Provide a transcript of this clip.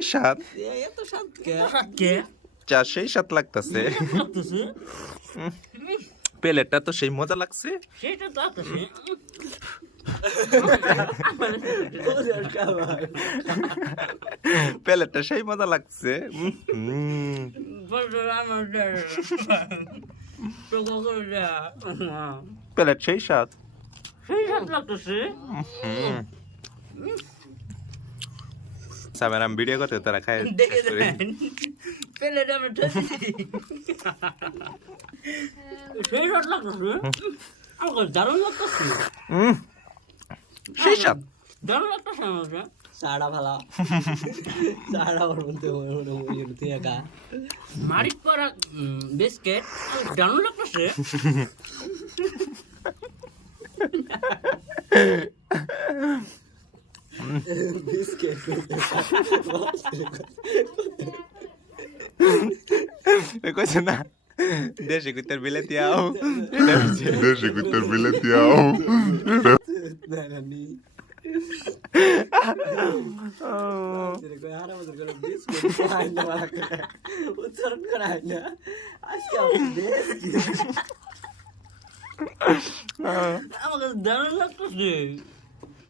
স্বাদ এত স্বাদ কে চা সেই স্বাদ লাগতেছে লাগতেছে প্লেটটা তো সেই মজা লাগছে সেটা তো আছে প্লেটটা সেই মজা লাগছে প্লেট সেই স্বাদ সেই স্বাদ লাগতেছে সাবের আমি ভিডিও করতে তারা খায় দেখে দেন প্লেট আমি ঠেসি সেই স্বাদ লাগতেছে আমাকে দারুণ লাগতেছে সেই স্বাদ দারুণ লাগতেছে আমাকে সাড়া ভালা সাড়া ওর মধ্যে তুই একা মারিক পরা বিস্কিট দারুণ লাগতেছে বিস্কিট কইছে না দেশি কুত্তার বিলেতি আও Deixa que o teu bilheteão. নানি এরকম হারামজাদা করে বিস্কিট খাই না উচ্চারণ করাই না আজকে আমি দেখছি আমাকে দারুণ লাগতেছে